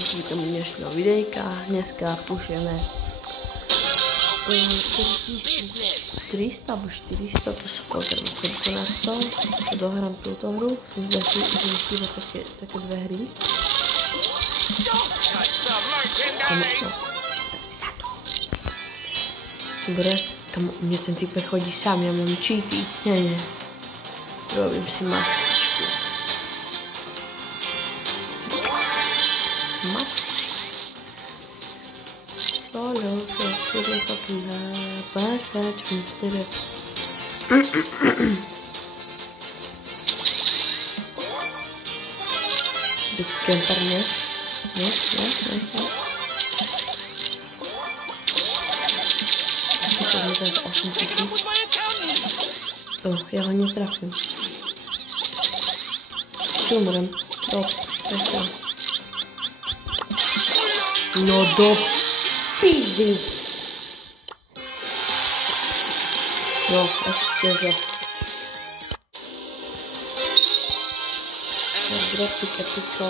k tomu dnešného videjka. Dneska pušujeme 300 alebo 400, to sa pozriem koľko na to. Keď dohrám túto hru, som zdačil také dve hry. Dobre, kamo, mne ten typek chodí sám, ja mám cheaty. Nie. Robím si mastičku. Solo, bácať, vtedy. Kemper, nie? Nie. To je teraz 8000. Ja ho netrafím. Umrem. Prečo? No do pizdy. No, ešteže. Piko.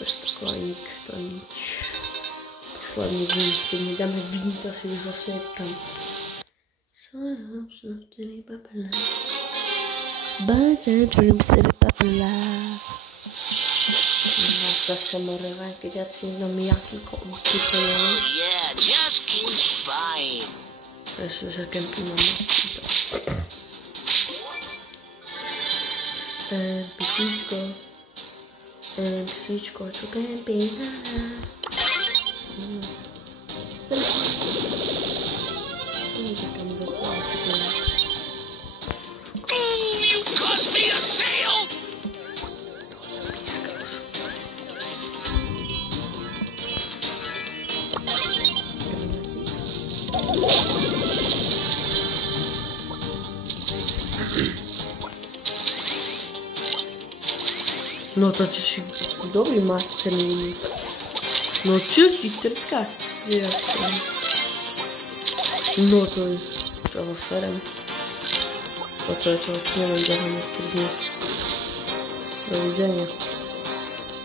Vrstokleník, to nič. Posledný vín, keď nedáme vín, to si už zasiepkam. No, zase moreva, keď ja si dám jaký koľko. Presu sa kempím na mastíto. Písničko, čo kempím. You caused me to sail! No to čo si dobrý masterný. No čo ti trtka? No to je toho serem. Toto je to, neviem, kde ho nestridne. Dovidenia.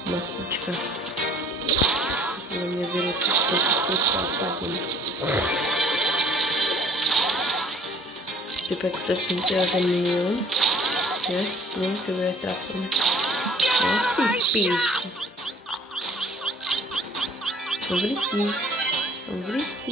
Mastička. Na mne vyrúči z toho a padím. Typek točím teraz za milión. Nie? No, keď bude trafené. No, ty písky. Som v lici.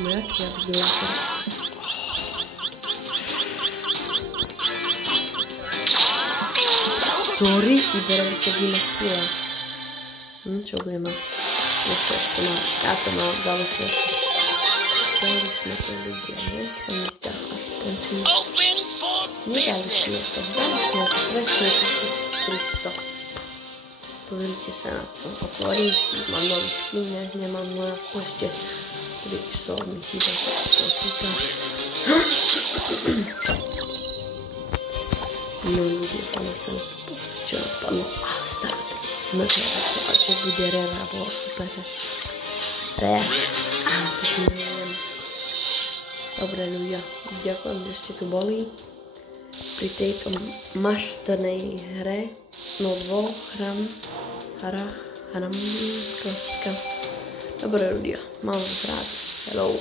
No jaký ja vyděláte? Sorry, ti berem, čo by ma spila. Čo bude mať? Ešte mám, táto mám dále svetlo. Dali sme to ľudia, ne? Sa mi zdá, aspoň si... Nedali sme to, presne 1300. Pozrite sa na to, otvorím si, mám nový skin, nemám moja ešte 300 mi chýba, to si to. No ľudia, pane sa na to pozrieť, čo napadlo. Start. No to a čo bude rera, bolo super. Tak neviem. Dobre ľudia, ďakujem, že ste tu boli. Pri tejto masternej hre, no hrám klasika. Dobre ľudia, mám vás rád. Hello.